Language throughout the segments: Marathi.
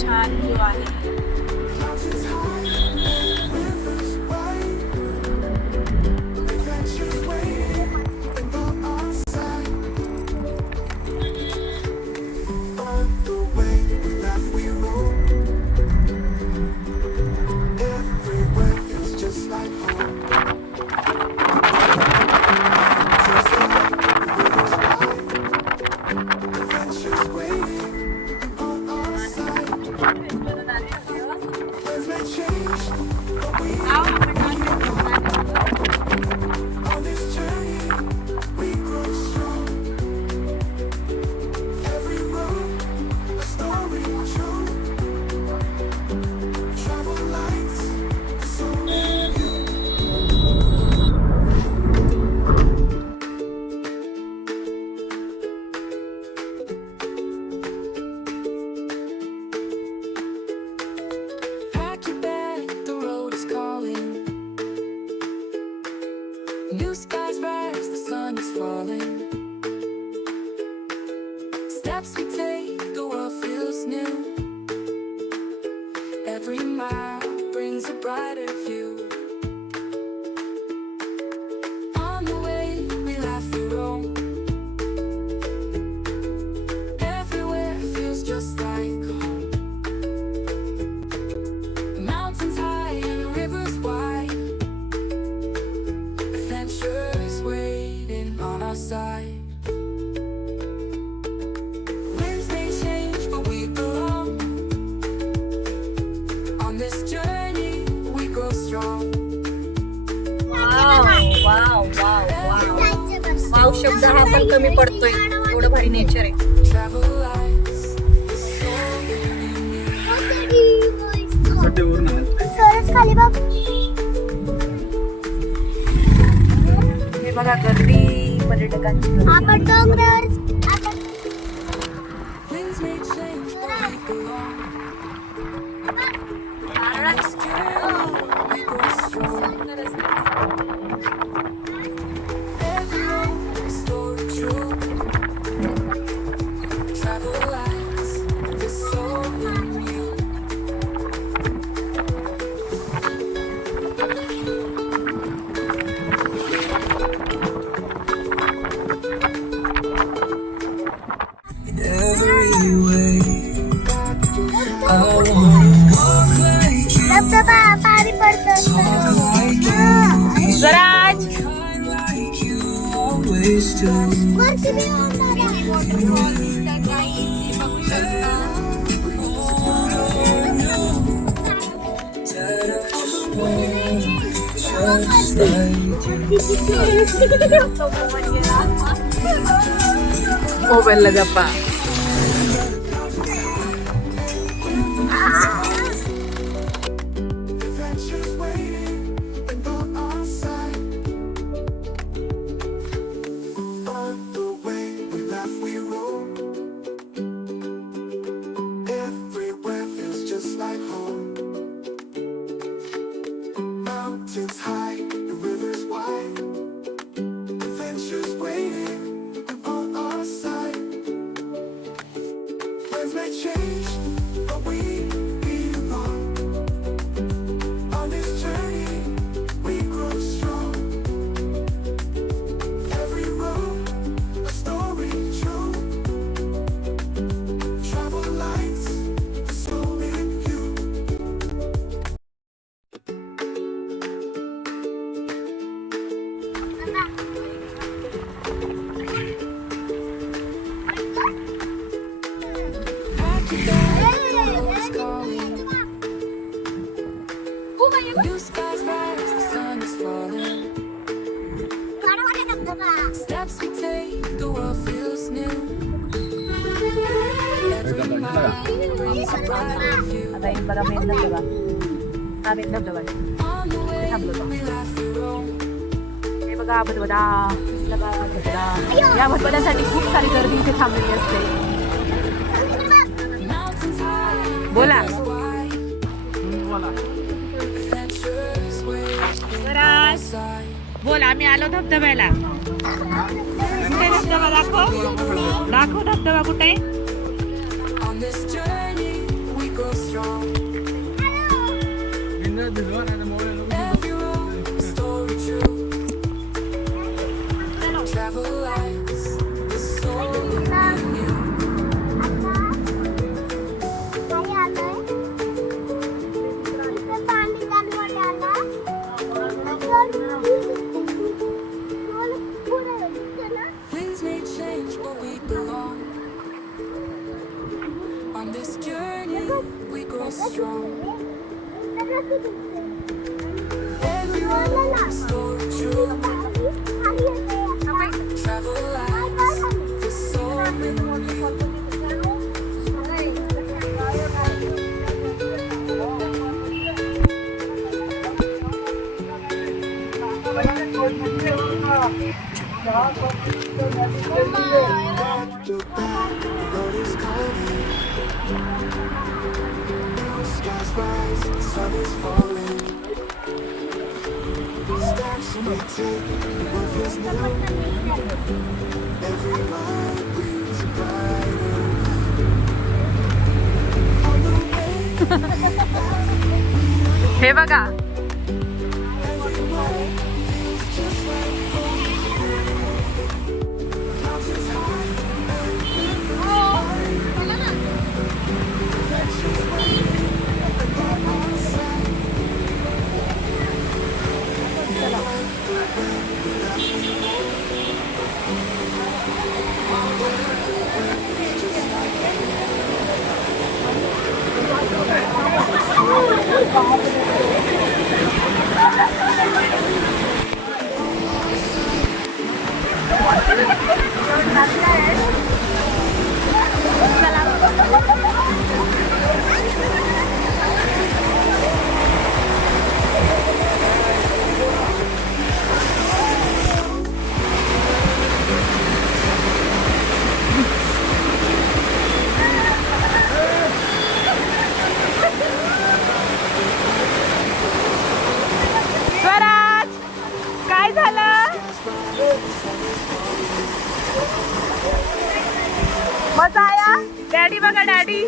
छान व्ह्यू आहे. New skies rise, the sun is falling. Steps we take, the world feels new. Every mile brings a brighter view. On the way, we laugh, we roam. Everywhere feels just like home. Mountains high and rivers wide. Adventure is waiting on our side. Winds may change, but we belong. On this journey, we grow strong. Wow wow wow wow wow शब्द हा पण कमी पडतोय. एवढं भारी नेचर आहे. Travel lights, सरस खाली बघ. हे बघा गर्दी पर्यटकांची गर्दी. आपण डोंगरावर winds may change, but we belong. We grow strong. Every road is story true. Travel lights, the soul in you. Every way, I wanna walk like you, धबधबा पाणी पडतं. talk like you, Swaraj kind like you always do. वरती बी होणार आहे. Just like you. मोबाईलला गप्पा. Adventures waiting on our side. On the way, we laugh, we roam. Everywhere feels just like home. Mountains high and rivers wide. Adventures waiting on our side. Winds may change, but we belong. On this journey, we grow strong. Every road, a story true. Travel lights, the soul in you. New skies rise, the sun is falling. Steps we take, the world feels new. Every mile brings a brighter view. आता एक बघा मेन धबधबा. हा मेन धबधबा आहे. On the way, we laugh, we roam. हे बघा भदभदा. दिसलं का भदभदा? या भदभद्यासाठी खूप सारी गर्दी इथे थांबलेली असते. Mountains high, बोला. wide. आम्ही आलो धबधब्याला. कुठे धबधबा दाखव, दाखव धबधबा कुठे. On this journey, we grow strong. Every road, story true. Travel lights, the soul in you. Winds may change, but we belong. On this journey, we grow strong. Every road, story true. Travel lights, the soul in you. Look back, the road is calling. Skies rise, sun is falling. Steps we take, what feels new. Every mile brings a brighter on the way. हे बघा Just like mountains high, Swaraj, काय झालं? मजा आया? डॅडी बघा डॅडी.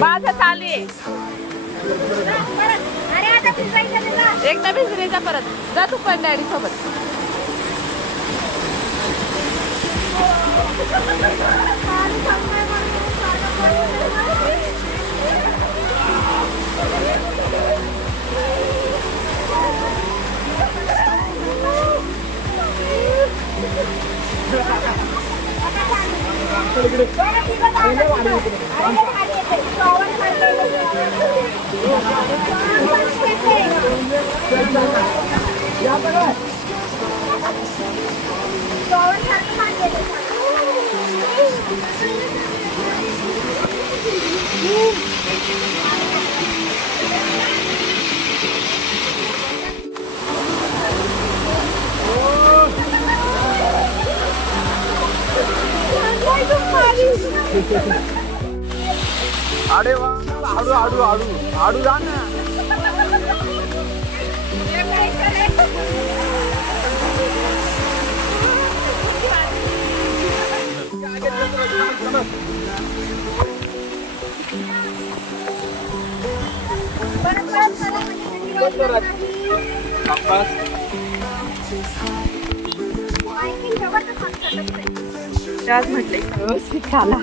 माझं चालू आहे. एकदा भिजरेचा परत जा तू पण डॅडी सोबत. अरे वा, आडू आडू आडू आडू जा ना. आज म्हटले व्यवस्थित झाला.